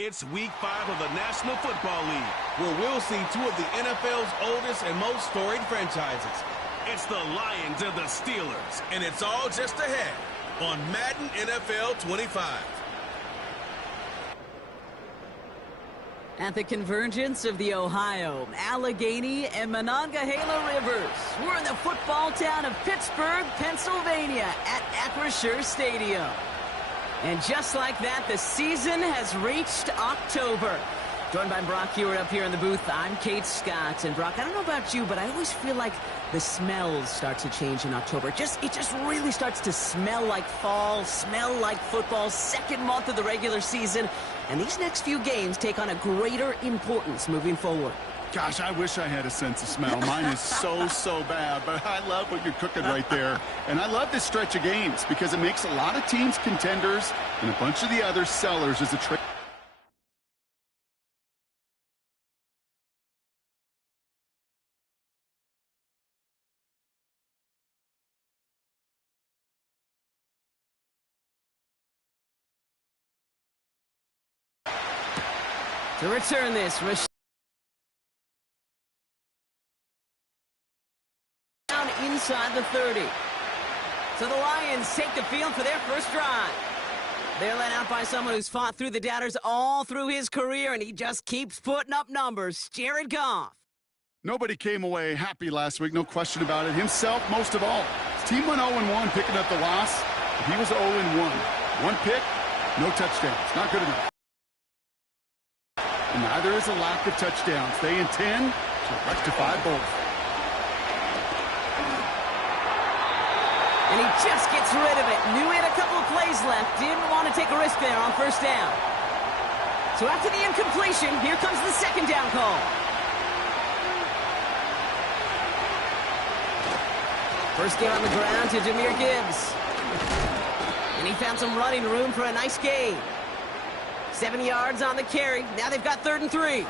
It's Week 5 of the National Football League, where we'll see two of the NFL's oldest and most storied franchises. It's the Lions and the Steelers, and it's all just ahead on Madden NFL 25. At the convergence of the Ohio, Allegheny, and Monongahela Rivers, we're in the football town of Pittsburgh, Pennsylvania at Acrisure Stadium. And just like that, the season has reached October. Joined by Brock Hewitt up here in the booth, I'm Kate Scott. And Brock, I don't know about you, but I always feel like the smells start to change in October. It just really starts to smell like fall, smell like football, second month of the regular season. And these next few games take on a greater importance moving forward. Gosh, I wish I had a sense of smell. Mine is so bad, but I love what you're cooking right there. And I love this stretch of games because it makes a lot of teams contenders and a bunch of the other sellers as a trade. To return this, down inside the 30. So the Lions take the field for their first drive. They're led out by someone who's fought through the doubters all through his career, and he just keeps putting up numbers. Jared Goff. Nobody came away happy last week, no question about it. Himself, most of all. His team went 0-1, picking up the loss. He was 0-1. One pick, no touchdowns. Not good enough. And neither is a lack of touchdowns. They intend to rectify both. And he just gets rid of it. Knew he had a couple of plays left. Didn't want to take a risk there on first down. So after the incompletion, here comes the second down call. First game on the ground to Jahmyr Gibbs. And he found some running room for a nice gain. 7 yards on the carry. Now they've got 3rd and 3.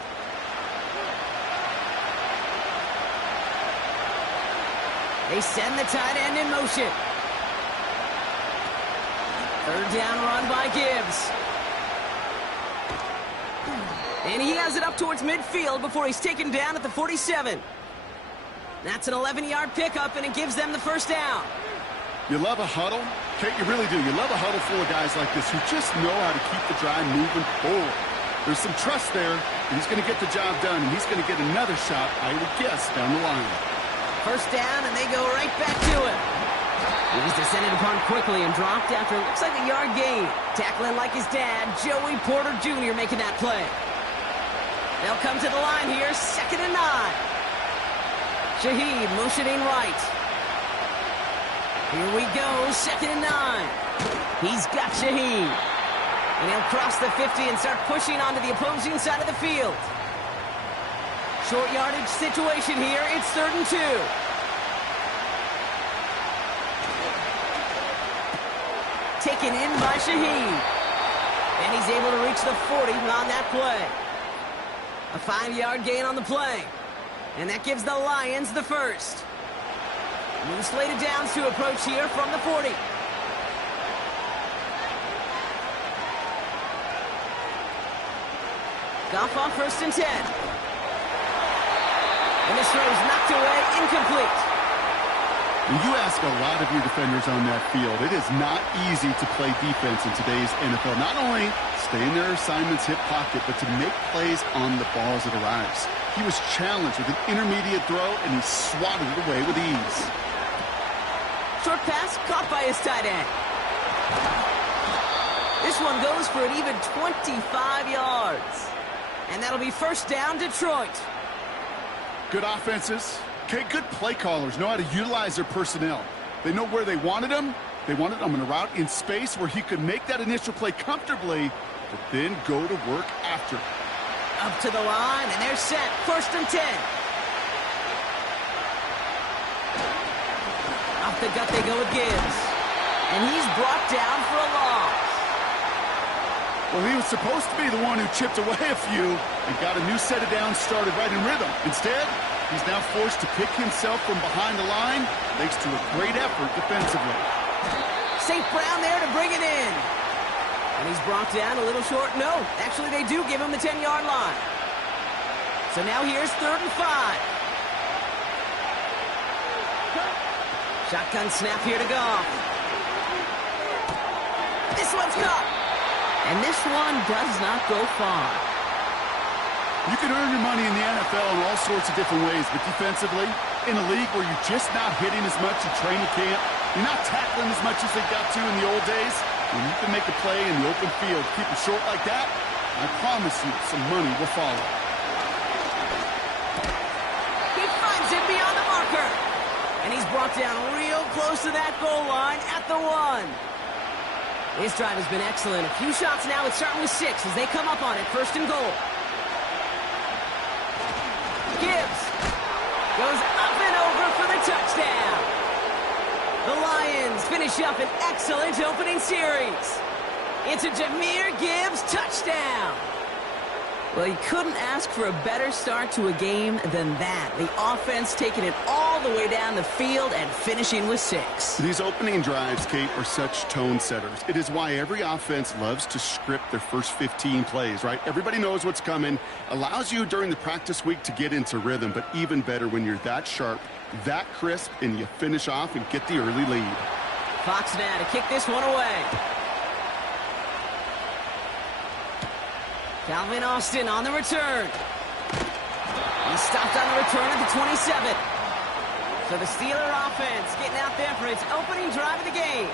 They send the tight end in motion. 3rd down run by Gibbs. And he has it up towards midfield before he's taken down at the 47. That's an 11-yard pickup, and it gives them the first down. You love a huddle? Kate, you really do. You love a huddle full of guys like this who just know how to keep the drive moving forward. There's some trust there, and he's going to get the job done, and he's going to get another shot, I would guess, down the line. First down, and they go right back to him. He's descended upon quickly and dropped after it looks like a yard gain. Tackling like his dad, Joey Porter Jr. making that play. They'll come to the line here, 2nd and 9. Shaheed motioning right. Here we go, 2nd and 9. He's got Shaheed. And he'll cross the 50 and start pushing onto the opposing side of the field. Short yardage situation here. It's 3rd and 2. Taken in by Shaheed. And he's able to reach the 40 on that play. A 5-yard gain on the play. And that gives the Lions the first. New slated downs to approach here from the 40. Goff on 1st and 10. And this throw is knocked away, incomplete. When you ask a lot of your defenders on that field, it is not easy to play defense in today's NFL. Not only stay in their assignment's hip pocket, but to make plays on the ball as it arrives. He was challenged with an intermediate throw, and he swatted it away with ease. Short pass caught by his tight end. This one goes for an even 25 yards. And that'll be first down, Detroit. Good offenses. Okay, good play callers know how to utilize their personnel. They know where they wanted him. They wanted him in a route in space where he could make that initial play comfortably, but then go to work after. Up to the line, and they're set. 1st and 10. Off the gut they go with Gibbs. And he's brought down for a loss. Well, he was supposed to be the one who chipped away a few and got a new set of downs started right in rhythm. Instead, he's now forced to pick himself from behind the line thanks to a great effort defensively. St. Brown there to bring it in. And he's brought down a little short. No, actually they do give him the 10-yard line. So now here's 3rd and 5. Shotgun snap here to Goff. This one's caught. And this one does not go far. You can earn your money in the NFL in all sorts of different ways, but defensively, in a league where you're just not hitting as much in training camp, you're not tackling as much as they got to in the old days, when you can make a play in the open field, keep it short like that, I promise you some money will follow. He finds it beyond the marker. And he's brought down real close to that goal line at the 1. This drive has been excellent. A few shots now. It's starting with 6 as they come up on it. 1st and goal. Gibbs goes up and over for the touchdown. The Lions finish up an excellent opening series. It's a Jahmyr Gibbs touchdown. Well, he couldn't ask for a better start to a game than that. The offense taking it all the way down the field and finishing with 6. These opening drives, Kate, are such tone setters. It is why every offense loves to script their first 15 plays, right? Everybody knows what's coming. Allows you during the practice week to get into rhythm, but even better when you're that sharp, that crisp, and you finish off and get the early lead. Fox now to kick this one away. Calvin Austin on the return. He stopped on the return at the 27. So the Steeler offense getting out there for its opening drive of the game.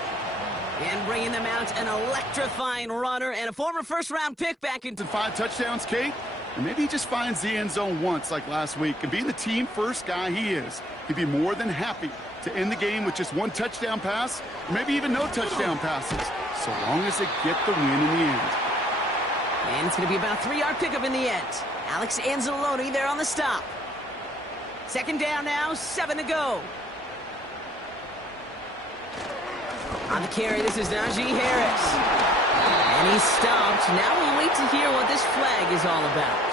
And bringing them out an electrifying runner and a former first-round pick back into 5 touchdowns, Kate. And maybe he just finds the end zone once like last week. And being the team-first guy he is, he'd be more than happy to end the game with just 1 touchdown pass, or maybe even no touchdown passes, so long as they get the win in the end. And it's going to be about a 3-yard pickup in the end. Alex Anzalone there on the stop. 2nd down now, 7 to go. On the carry, this is Najee Harris. And he's stopped. Now we'll wait to hear what this flag is all about.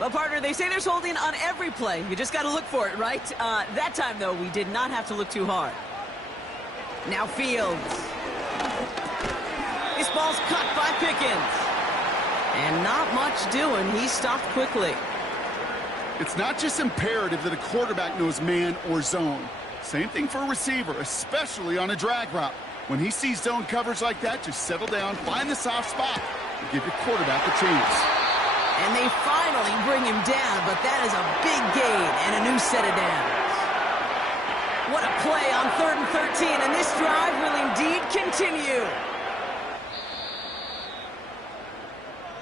Well, partner, they say there's holding on every play. You just got to look for it, right? That time, though, we did not have to look too hard. Now Fields. This ball's cut by Pickens. And not much doing. He stopped quickly. It's not just imperative that a quarterback knows man or zone. Same thing for a receiver, especially on a drag route. When he sees zone coverage like that, just settle down, find the soft spot, and give your quarterback a chance. And they finally bring him down, but that is a big gain and a new set of downs. What a play on 3rd and 13, and this drive will indeed continue.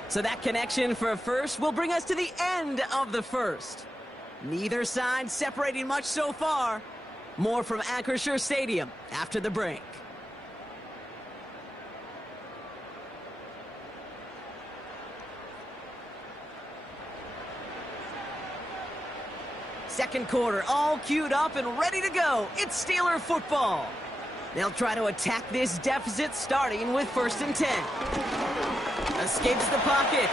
So that connection for a first will bring us to the end of the first. Neither side separating much so far. More from Acrisure Stadium after the break. Second quarter, all queued up and ready to go. It's Steeler football. They'll try to attack this deficit starting with 1st and 10. Escapes the pocket.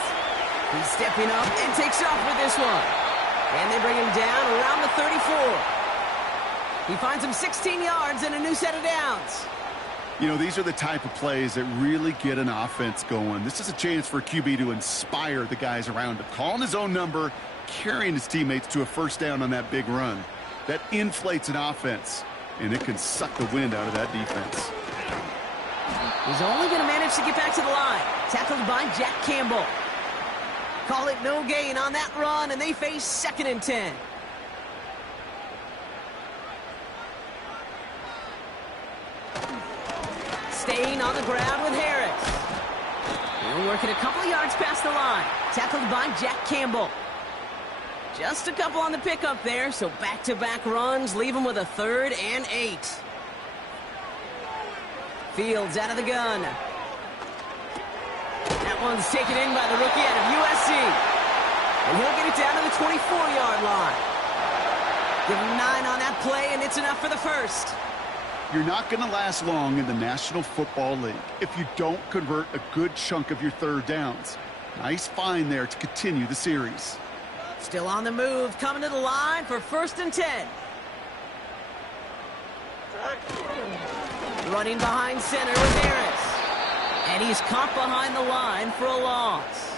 He's stepping up and takes off with this one. And they bring him down around the 34. He finds him 16 yards and a new set of downs. You know, these are the type of plays that really get an offense going. This is a chance for a QB to inspire the guys around him. Calling his own number, carrying his teammates to a first down on that big run. That inflates an offense, and it can suck the wind out of that defense. He's only going to manage to get back to the line. Tackled by Jack Campbell. Call it no gain on that run, and they face 2nd and 10. Staying on the ground with Harris. He'll work it a couple of yards past the line. Tackled by Jack Campbell. Just a couple on the pickup there, so back-to-back runs leave him with a 3rd and 8. Fields out of the gun. That one's taken in by the rookie out of USC. And he'll get it down to the 24-yard line. Give him 9 on that play, and it's enough for the first. You're not going to last long in the National Football League if you don't convert a good chunk of your 3rd downs. Nice find there to continue the series. Still on the move, coming to the line for 1st and 10. Running behind center was Harris. And he's caught behind the line for a loss.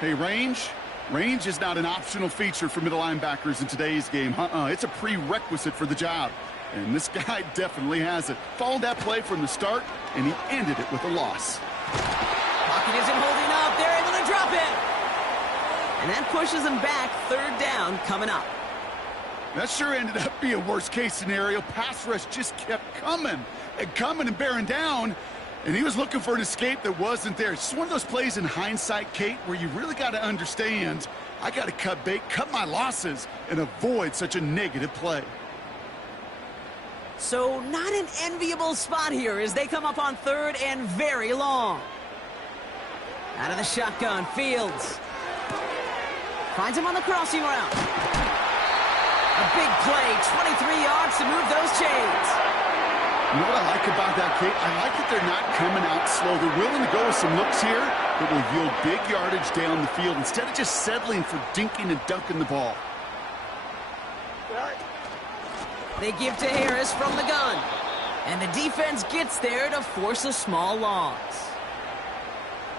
Hey, range. Range is not an optional feature for middle linebackers in today's game. It's a prerequisite for the job. And this guy definitely has it. Followed that play from the start, and he ended it with a loss. Pocket isn't holding up. They're able to drop it. And that pushes them back. Third down coming up. That sure ended up being a worst-case scenario. Pass rush just kept coming and bearing down. And he was looking for an escape that wasn't there. It's just one of those plays in hindsight, Kate, where you really got to understand, I got to cut bait, cut my losses, and avoid such a negative play. So not an enviable spot here as they come up on third and very long. Out of the shotgun, Fields. Finds him on the crossing route. A big play, 23 yards to move those chains. You know what I like about that, Kate? I like that they're not coming out slow. They're willing to go with some looks here that will yield big yardage down the field instead of just settling for dinking and dunking the ball. They give to Harris from the gun. And the defense gets there to force a small loss.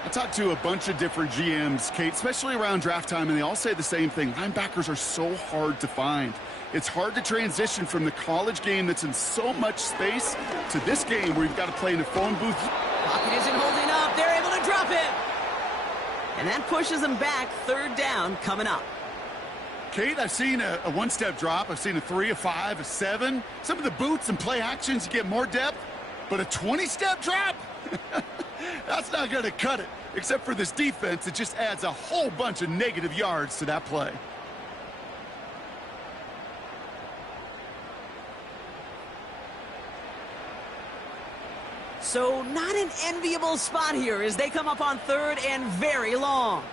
I talked to a bunch of different GMs, Kate, especially around draft time, and they all say the same thing. Linebackers are so hard to find. It's hard to transition from the college game that's in so much space to this game where you've got to play in a phone booth. Pocket isn't holding up. They're able to drop it. And that pushes them back. Third down coming up. Kate, I've seen a one-step drop. I've seen a 3, a 5, a 7. Some of the boots and play actions, you get more depth. But a 20-step drop? That's not going to cut it. Except for this defense, it just adds a whole bunch of negative yards to that play. So not an enviable spot here as they come up on third and very long.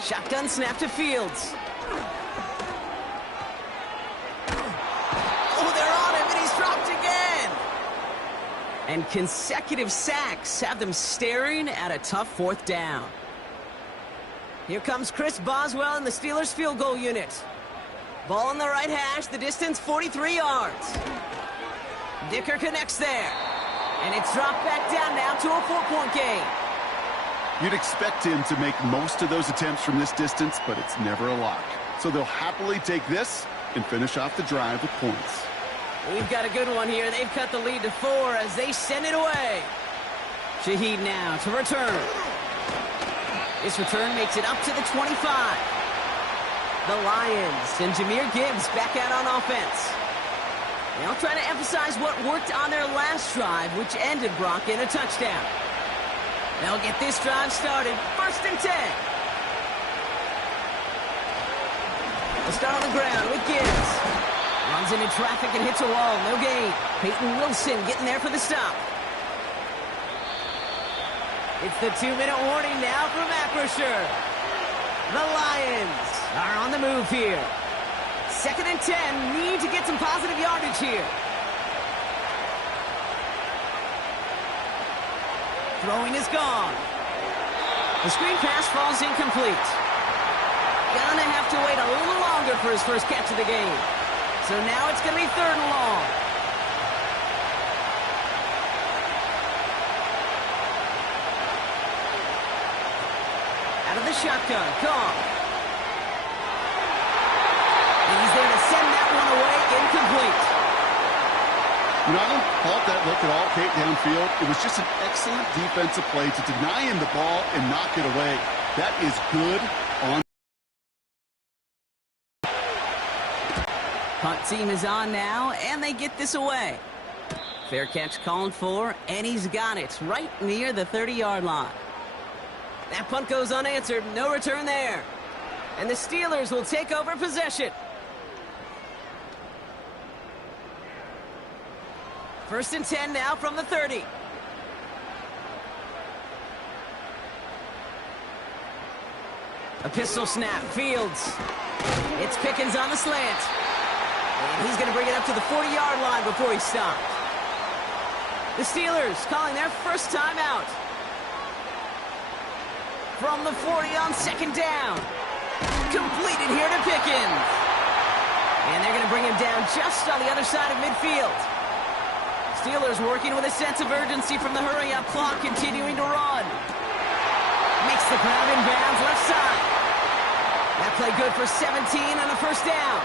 Shotgun snap to Fields. Oh, they're on him, and he's dropped again. And consecutive sacks have them staring at a tough fourth down. Here comes Chris Boswell in the Steelers field goal unit. Ball in the right hash, the distance 43 yards. Dicker connects there. And it's dropped back down now to a 4-point game. You'd expect him to make most of those attempts from this distance, but it's never a lock. So they'll happily take this and finish off the drive with points. We've got a good one here. They've cut the lead to 4 as they send it away. Shaheed now to return. This return makes it up to the 25. The Lions and Jahmyr Gibbs back out on offense. They'll try to emphasize what worked on their last drive, which ended, Brock, in a touchdown. They'll get this drive started. 1st and 10. They'll start on the ground with Gibbs. Runs into traffic and hits a wall. No gain. Peyton Wilson getting there for the stop. It's the 2-minute warning now from Acrisure. The Lions are on the move here. 2nd and 10. Need to get some positive yardage here. Throwing is gone. The screen pass falls incomplete. Gonna have to wait a little longer for his first catch of the game. So now it's going to be 3rd and long. Out of the shotgun, Cobb. And he's there to send that one away, incomplete. You know, I don't fault that look at all, Kate, downfield. It was just an excellent defensive play to deny him the ball and knock it away. That is good on. Punt team is on now, and they get this away. Fair catch called for, and he's got it right near the 30-yard line. That punt goes unanswered. No return there. And the Steelers will take over possession. 1st and 10 now from the 30. A pistol snap. Fields. It's Pickens on the slant. And he's going to bring it up to the 40-yard line before he stopped. The Steelers calling their first timeout. From the 40 on 2nd down. Completed here to Pickens. And they're going to bring him down just on the other side of midfield. Steelers working with a sense of urgency from the hurry-up clock, continuing to run. Makes the ground inbounds left side. That play good for 17 on a first down.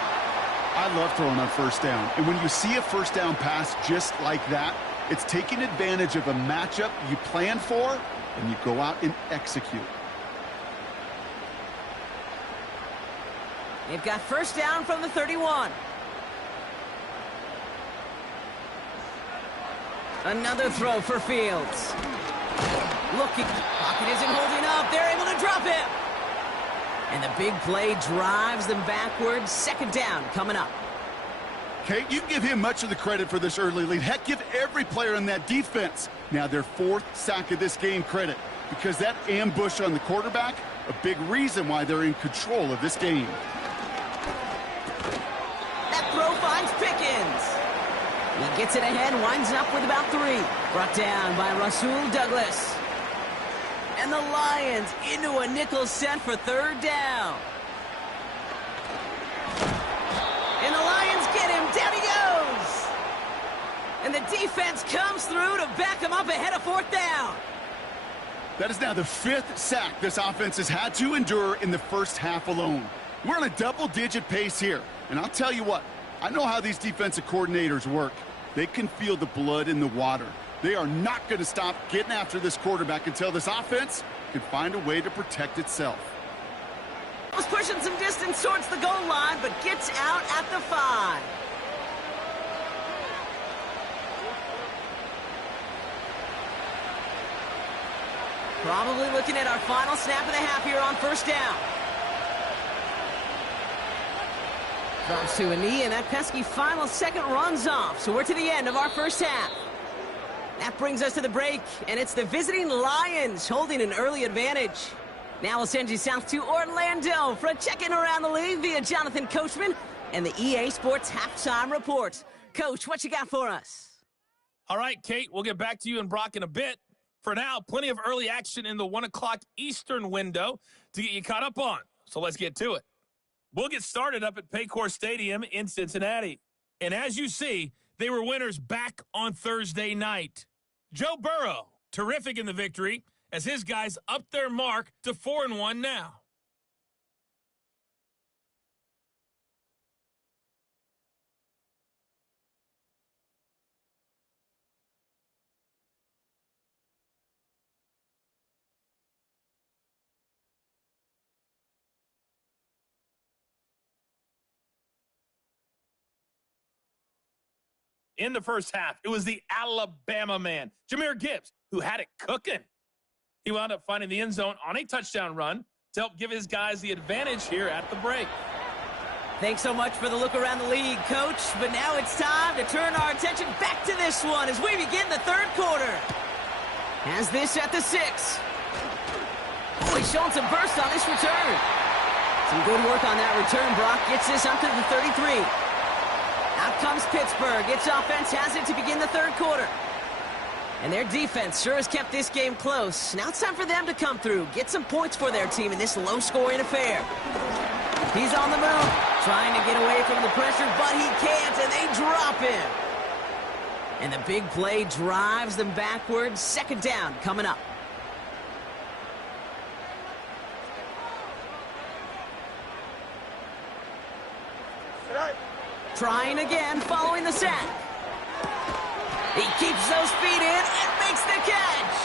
I love throwing on first down. And when you see a first down pass just like that, it's taking advantage of a matchup you plan for, and you go out and execute. They've got first down from the 31. Another throw for Fields. Looking, pocket isn't holding up. They're able to drop him. And the big play drives them backwards. Second down coming up. Okay, you can give him much of the credit for this early lead. Heck, give every player in that defense now their fourth sack of this game credit, because that ambush on the quarterback, a big reason why they're in control of this game. That throw finds Pickens. He gets it ahead, winds up with about 3. Brought down by Rasul Douglas. And the Lions into a nickel set for third down. And the Lions get him. Down he goes. And the defense comes through to back him up ahead of fourth down. That is now the 5th sack this offense has had to endure in the first half alone. We're on a double-digit pace here. And I'll tell you what, I know how these defensive coordinators work. They can feel the blood in the water. They are not going to stop getting after this quarterback until this offense can find a way to protect itself. Was pushing some distance towards the goal line, but gets out at the 5. Probably looking at our final snap of the half here on first down. Drops to a knee, and that pesky final second runs off. So we're to the end of our first half. That brings us to the break, and it's the visiting Lions holding an early advantage. Now we'll send you south to Orlando for a check-in around the league via Jonathan Coachman and the EA Sports Halftime Report. Coach, what you got for us? All right, Kate, we'll get back to you and Brock in a bit. For now, plenty of early action in the 1 o'clock Eastern window to get you caught up on. So let's get to it. We'll get started up at Paycor Stadium in Cincinnati. And as you see, they were winners back on Thursday night. Joe Burrow, terrific in the victory, as his guys up their mark to 4-1 now. In the first half, it was the Alabama man, Jahmyr Gibbs, who had it cooking. He wound up finding the end zone on a touchdown run to help give his guys the advantage here at the break. Thanks so much for the look around the league, Coach. But now it's time to turn our attention back to this one as we begin the third quarter. Has this at the 6. Oh, he's showing some burst on this return. Some good work on that return, Brock. Gets this up to the 33. Out comes Pittsburgh. Its offense has it to begin the third quarter. And their defense sure has kept this game close. Now it's time for them to come through, get some points for their team in this low-scoring affair. He's on the move, trying to get away from the pressure, but he can't, and they drop him. And the big play drives them backwards. Second down coming up. Trying again following the sack. He keeps those feet in and makes the catch.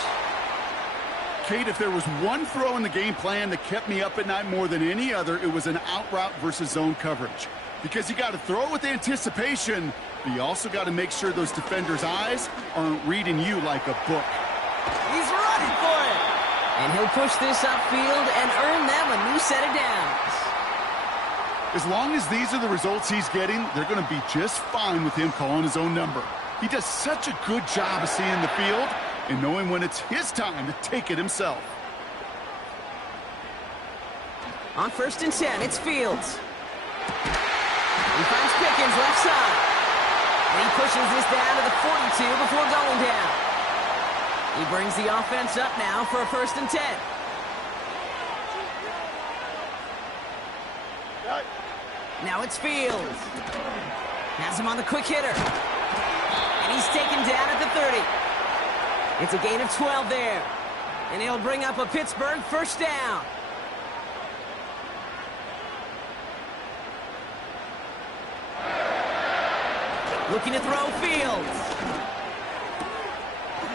Kate, if there was one throw in the game plan that kept me up at night more than any other, it was an out route versus zone coverage. Because you got to throw it with anticipation, but you also got to make sure those defenders' eyes aren't reading you like a book. He's running for it. And he'll push this upfield and earn them a new set of downs. As long as these are the results he's getting, they're going to be just fine with him calling his own number. He does such a good job of seeing the field and knowing when it's his time to take it himself. On 1st and 10, it's Fields. He finds Pickens left side. And he pushes this down to the 42 before going down. He brings the offense up now for a 1st and 10. Now it's Fields. Has him on the quick hitter. And he's taken down at the 30. It's a gain of 12 there. And he'll bring up a Pittsburgh first down. Looking to throw Fields.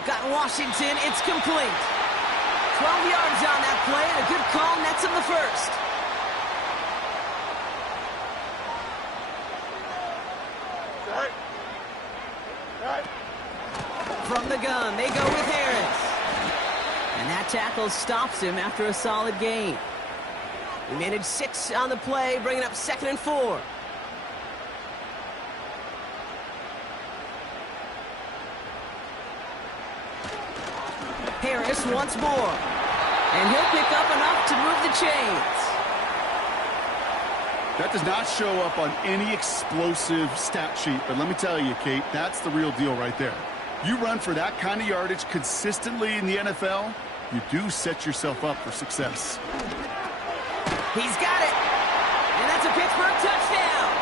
Got Washington. It's complete. 12 yards on that play, and a good call nets him the first. From the gun, they go with Harris. And that tackle stops him after a solid gain. He managed 6 on the play, bringing up 2nd and 4. Harris once more. And he'll pick up enough to move the chains. That does not show up on any explosive stat sheet, but let me tell you, Kate, that's the real deal right there. You run for that kind of yardage consistently in the NFL, you do set yourself up for success. He's got it. And that's a Pittsburgh touchdown.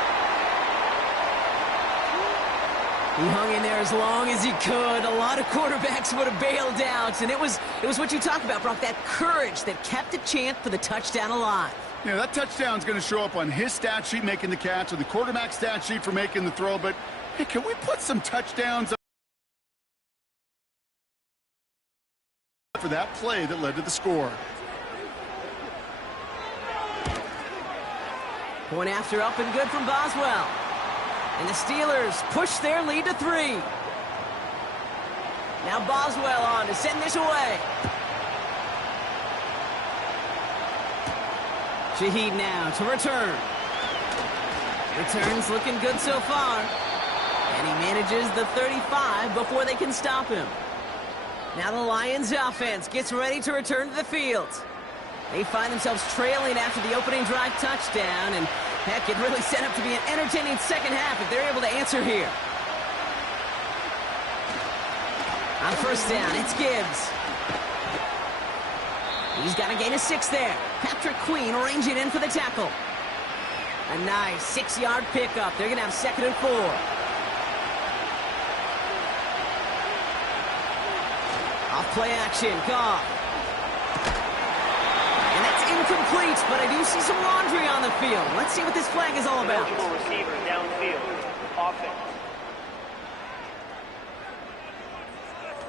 He hung in there as long as he could. A lot of quarterbacks would have bailed out. And it was what you talked about, Brock, that courage that kept the chance for the touchdown alive. Yeah, that touchdown's going to show up on his stat sheet making the catch or the quarterback stat sheet for making the throw. But, hey, can we put some touchdowns up for that play that led to the score? Point after up and good from Boswell. And the Steelers push their lead to 3. Now Boswell on to send this away. Shaheed now to return. Returns looking good so far. And he manages the 35 before they can stop him. Now the Lions offense gets ready to return to the field. They find themselves trailing after the opening drive touchdown, and heck, it really set up to be an entertaining second half if they're able to answer here. On first down, it's Gibbs. He's got a gain of 6 there. Patrick Queen ranging in for the tackle. A nice 6-yard pickup. They're going to have 2nd and 4. Off play action, Goff. And that's incomplete, but I do see some laundry on the field. Let's see what this flag is all about. Receiver downfield. Offense.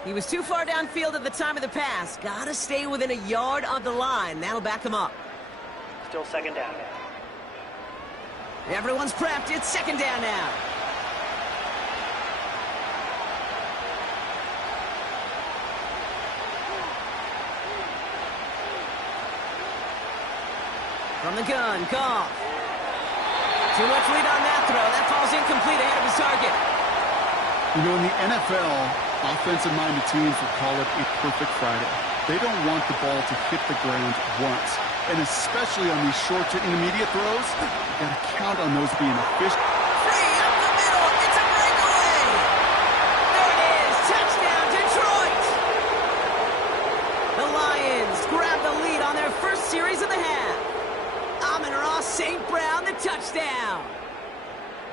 He was too far downfield at the time of the pass. Got to stay within a yard of the line. That'll back him up. Still 2nd down. Everyone's prepped. It's 2nd down now. From the gun, Goff. Too much lead on that throw. That falls incomplete ahead of his target. You know, in the NFL, offensive-minded teams will call it a perfect Friday. They don't want the ball to hit the ground once. And especially on these short to intermediate throws, you got to count on those being efficient. Free up the middle. It's a breakaway. There it is. Touchdown, Detroit. The Lions grab the lead on their first series of the half. Amon-Ra St. Brown, the touchdown.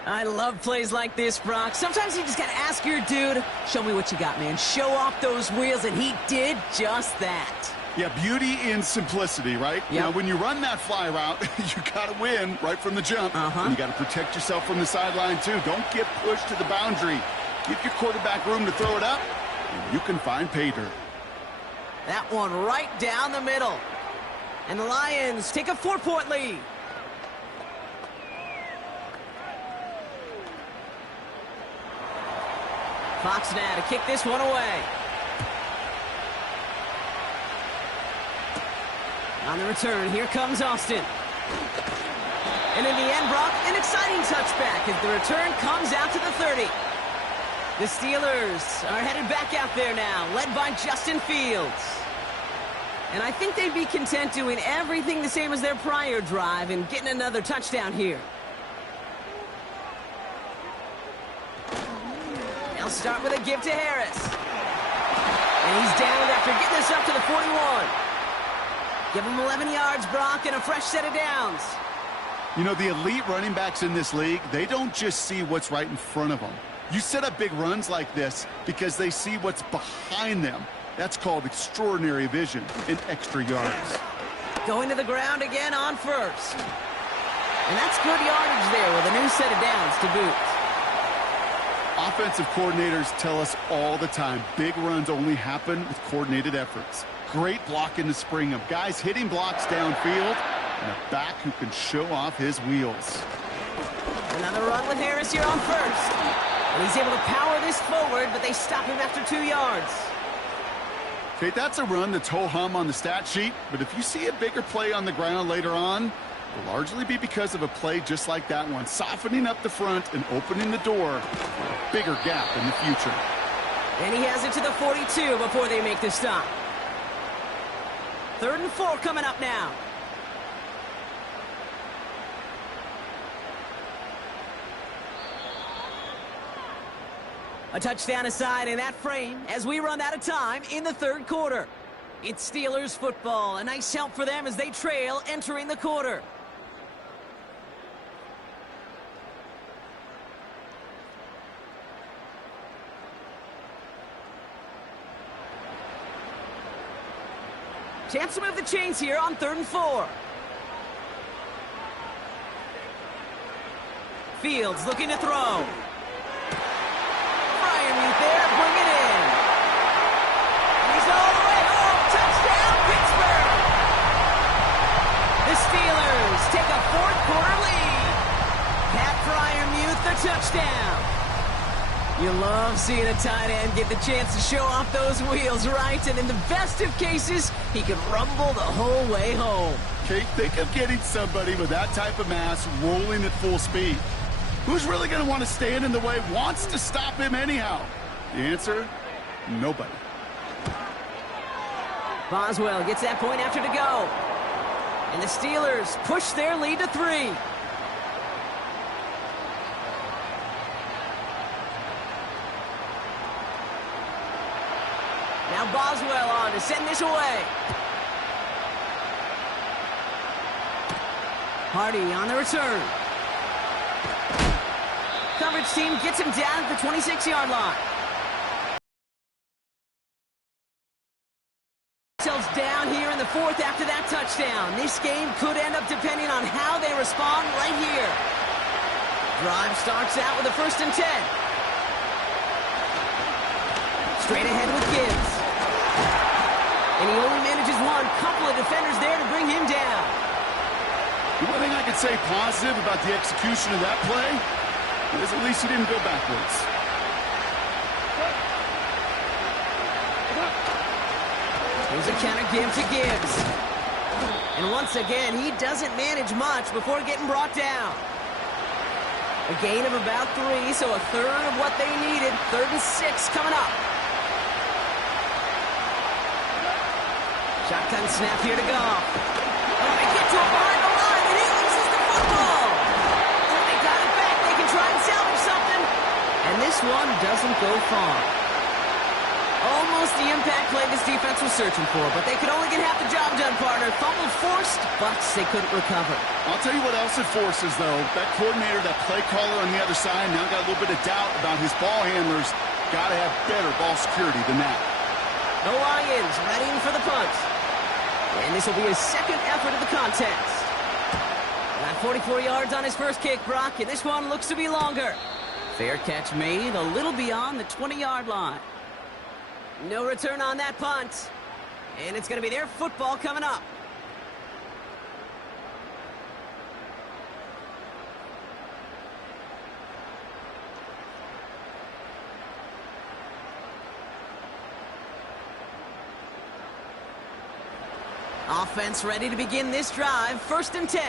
I love plays like this, Brock. Sometimes you just got to ask your dude, show me what you got, man. Show off those wheels, and he did just that. Yeah, beauty in simplicity, right? Yep. You know, when you run that fly route, you got to win right from the jump. And you got to protect yourself from the sideline, too. Don't get pushed to the boundary. Give your quarterback room to throw it up, and you can find pay dirt. That one right down the middle. And the Lions take a 4-point lead. Fox now to kick this one away. On the return, here comes Austin. And in the end, Brock, an exciting touchback as the return comes out to the 30. The Steelers are headed back out there now, led by Justin Fields. And I think they'd be content doing everything the same as their prior drive and getting another touchdown here. They'll start with a give to Harris. And he's downed after getting this up to the 41. Give him 11 yards, Brock, and a fresh set of downs. You know, the elite running backs in this league, they don't just see what's right in front of them. You set up big runs like this because they see what's behind them. That's called extraordinary vision and extra yards. Going to the ground again on first. And that's good yardage there with a new set of downs to boot. Offensive coordinators tell us all the time, big runs only happen with coordinated efforts. Great blocking to spring them. Guys hitting blocks downfield, and a back who can show off his wheels. Another run with Harris here on first. And he's able to power this forward, but they stop him after 2 yards. Okay, that's a run that's ho-hum on the stat sheet, but if you see a bigger play on the ground later on, it'll largely be because of a play just like that one, softening up the front and opening the door for a bigger gap in the future. And he has it to the 42 before they make the stop. 3rd and 4 coming up now. A touchdown aside in that frame as we run out of time in the 3rd quarter. It's Steelers football. A nice help for them as they trail entering the quarter. Chance to move the chains here on 3rd and 4. Fields looking to throw. There, bring it in. And he's all the way home. Touchdown, Pittsburgh. The Steelers take a 4th quarter lead. Pat Fryermuth, the touchdown. You love seeing a tight end get the chance to show off those wheels, right? And in the best of cases, he can rumble the whole way home. Kate, think of getting somebody with that type of mass rolling at full speed. Who's really going to want to stand in the way, wants to stop him anyhow? The answer, nobody. Boswell gets that point after to go. And the Steelers push their lead to 3. Now Boswell on to send this away. Hardy on the return. Coverage team gets him down at the 26-yard line. Themselves down here in the 4th after that touchdown. This game could end up depending on how they respond right here. Drive starts out with a 1st and 10. Straight ahead with Gibbs. And he only manages one. Couple of defenders there to bring him down. The one thing I could say positive about the execution of that play is at least he didn't go backwards. Here's a counter give to Gibbs. And once again, he doesn't manage much before getting brought down. A gain of about 3, so a 1/3 of what they needed. 3rd and 6 coming up. Shotgun snap here to go. Oh, they get to him behind the line, and he loses the football. Oh, they got it back. They can try and salvage something. And this one doesn't go far. Almost the impact play this defense was searching for, but they could only get half the job done, partner. Fumble forced, but they couldn't recover. I'll tell you what else it forces, though. That coordinator, that play caller on the other side, now got a little bit of doubt about his ball handlers. Got to have better ball security than that. The Lions readying for the punt. And this will be his 2nd effort of the contest. Got 44 yards on his first kick, Brock, and this one looks to be longer. Fair catch made, a little beyond the 20-yard line. No return on that punt. And it's going to be their football coming up. Offense ready to begin this drive. 1st and 10.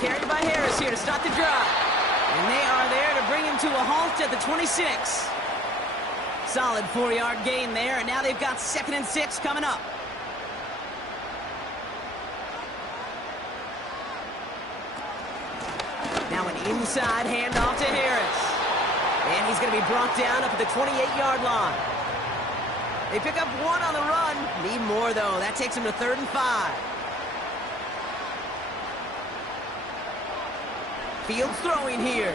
Carried by Harris here to start the drive. And they are there to bring him to a halt at the 26. Solid 4-yard gain there, and now they've got 2nd and 6 coming up. Now an inside handoff to Harris. And he's going to be brought down up at the 28-yard line. They pick up 1 on the run. Need more, though. That takes them to 3rd and 5. Fields throwing here.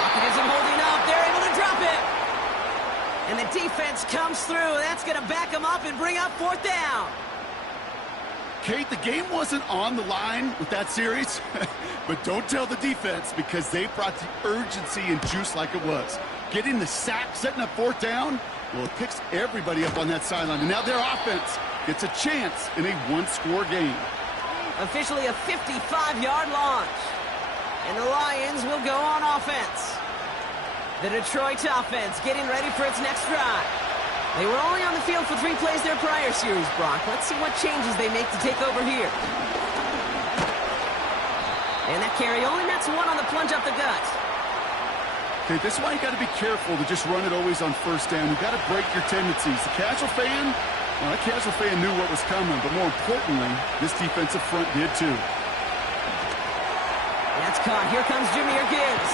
Pocket isn't holding up. They're able to drop it. And the defense comes through. That's going to back them up and bring up 4th down. Kate, the game wasn't on the line with that series, but don't tell the defense because they brought the urgency and juice like it was. Getting the sack, setting up 4th down, well, it picks everybody up on that sideline. And now their offense gets a chance in a 1-score game. Officially a 55-yard launch. And the Lions will go on offense. The Detroit offense getting ready for its next drive. They were only on the field for 3 plays their prior series, Brock. Let's see what changes they make to take over here. And that carry only nets 1 on the plunge up the gut. Okay, this is why you got to be careful to just run it always on 1st down. You got to break your tendencies. The casual fan, well, that casual fan knew what was coming, but more importantly, this defensive front did too. That's caught. Here comes Jahmyr Gibbs.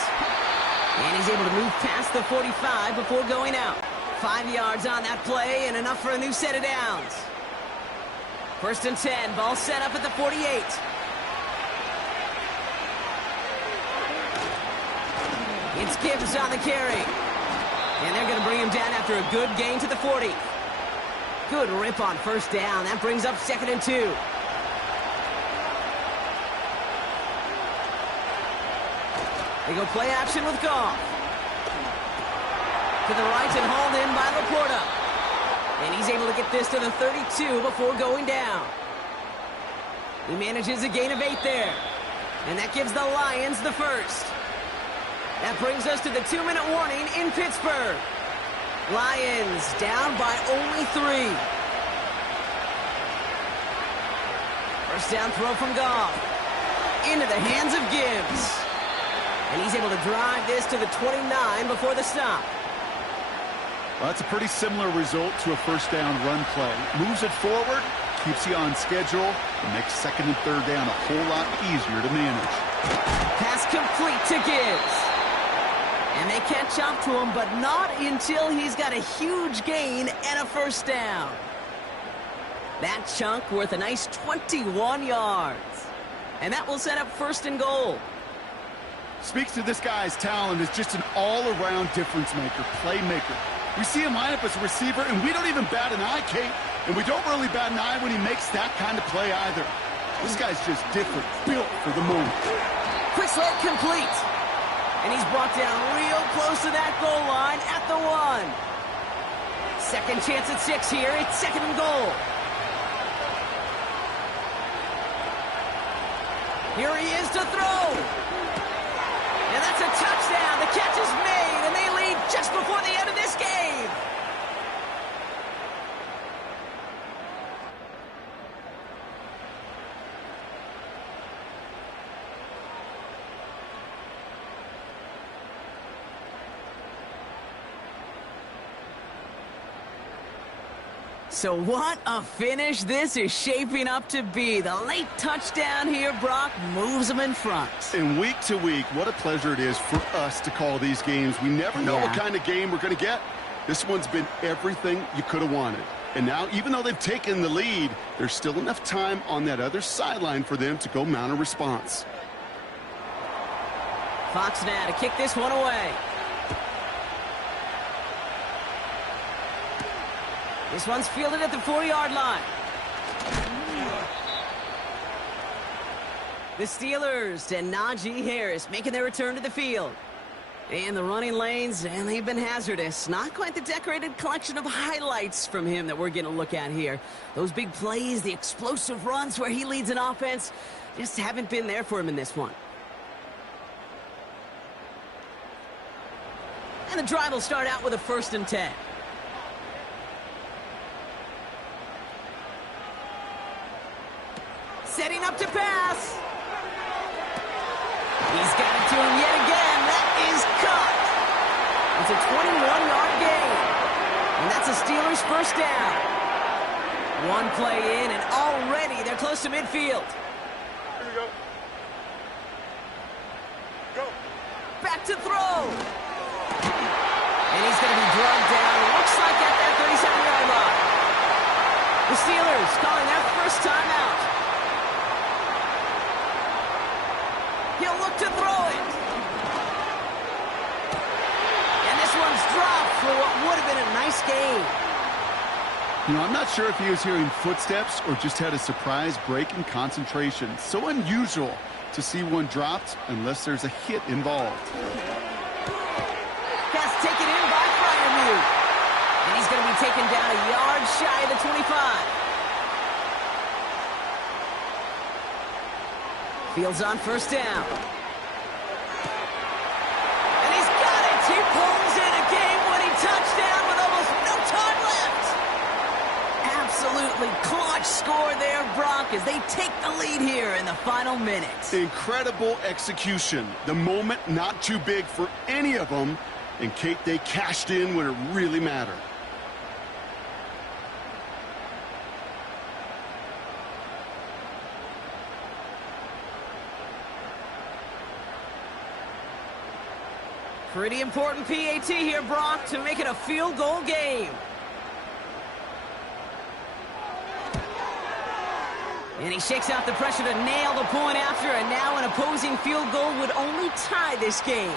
And he's able to move past the 45 before going out. 5 yards on that play and enough for a new set of downs. 1st and 10. Ball set up at the 48. It's Gibbs on the carry. And they're going to bring him down after a good gain to the 40. Good rip on 1st down. That brings up 2nd and 2. They go play action with Goff. To the right and hauled in by Laporta. And he's able to get this to the 32 before going down. He manages a gain of 8 there. And that gives the Lions the 1st. That brings us to the 2-minute warning in Pittsburgh. Lions down by only 3. 1st down throw from Goff. Into the hands of Gibbs. And he's able to drive this to the 29 before the stop. Well, that's a pretty similar result to a 1st down run play. Moves it forward, keeps you on schedule, and makes 2nd and 3rd down a whole lot easier to manage. Pass complete to Gibbs. And they catch up to him, but not until he's got a huge gain and a 1st down. That chunk worth a nice 21 yards. And that will set up 1st and goal. Speaks to this guy's talent as just an all-around difference maker, playmaker. We see him line up as a receiver, and we don't even bat an eye, Kate. And we don't really bat an eye when he makes that kind of play either. This guy's just different, built for the moment. Quick slant complete. And he's brought down real close to that goal line at the 1. 2nd chance at 6 here. It's 2nd and goal. Here he is to throw. And that's a touchdown. The catch is made, and they lead just before the end of this game. So what a finish this is shaping up to be. The late touchdown here, Brock, moves them in front. And week to week, what a pleasure it is for us to call these games. We never know what kind of game we're going to get. This one's been everything you could have wanted. And now, even though they've taken the lead, there's still enough time on that other sideline for them to go mount a response. Fox now to kick this one away. This one's fielded at the 4-yard line. The Steelers and Najee Harris making their return to the field. And the running lanes, and they've been hazardous. Not quite the decorated collection of highlights from him that we're going to look at here. Those big plays, the explosive runs where he leads an offense, just haven't been there for him in this one. And the drive will start out with a 1st and 10. Setting up to pass. He's got it to him yet again. That is caught. It's a 21-yard gain. And that's a Steelers 1st down. One play in, and already they're close to midfield. Here we go. Go. Back to throw. And he's going to be drugged down, looks like at that 37-yard line. The Steelers calling their first timeout. He'll look to throw it. And this one's dropped for what would have been a nice game. You know, I'm not sure if he was hearing footsteps or just had a surprise break in concentration. So unusual to see one dropped unless there's a hit involved. Pass taken in by Fryermuth. And he's going to be taken down a yard shy of the 25. Fields on first down. And he's got it. He pulls in a game-winning touchdown with almost no time left. Absolutely clutch score there, Brock, as they take the lead here in the final minutes. Incredible execution. The moment not too big for any of them. And, Kate, they cashed in when it really mattered. Pretty important PAT here, Brock, to make it a field goal game. And he shakes out the pressure to nail the point after, and now an opposing field goal would only tie this game.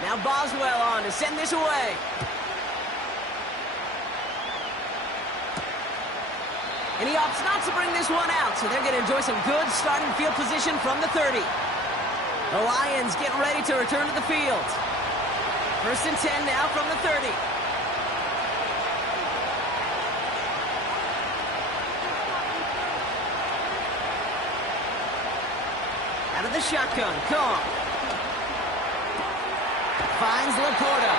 Now Boswell on to send this away. And he opts not to bring this one out, so they're going to enjoy some good starting field position from the 30. The Lions get ready to return to the field. First and 10 now from the 30. Out of the shotgun, Kong. Finds Laporta.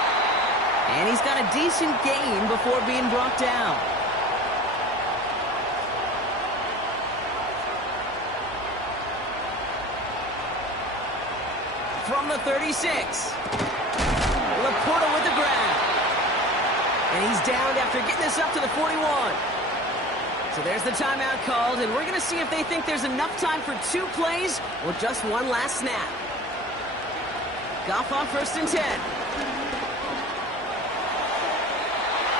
And he's got a decent gain before being brought down. From the 36. Laporta with the grab. And he's downed after getting this up to the 41. So there's the timeout called, and we're going to see if they think there's enough time for 2 plays or just one last snap. Goff on first and 10.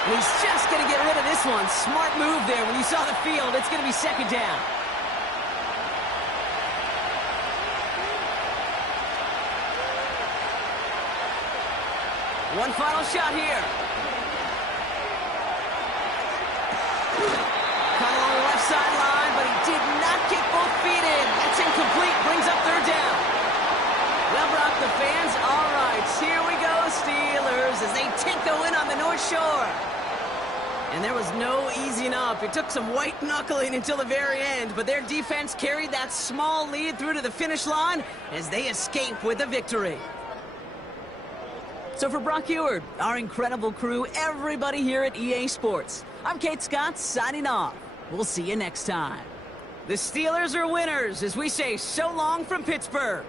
And he's just going to get rid of this one. Smart move there. When you saw the field, it's going to be second down. One final shot here. Cut along the left sideline, but he did not get both feet in. That's incomplete. Brings up third down. Well, Brock, the fans, all right. Here we go, Steelers, as they take the win on the North Shore. And there was no easing up. It took some white knuckling until the very end, but their defense carried that small lead through to the finish line as they escape with a victory. So for Brock Eward, our incredible crew, everybody here at EA Sports, I'm Kate Scott signing off. We'll see you next time. The Steelers are winners as we say so long from Pittsburgh.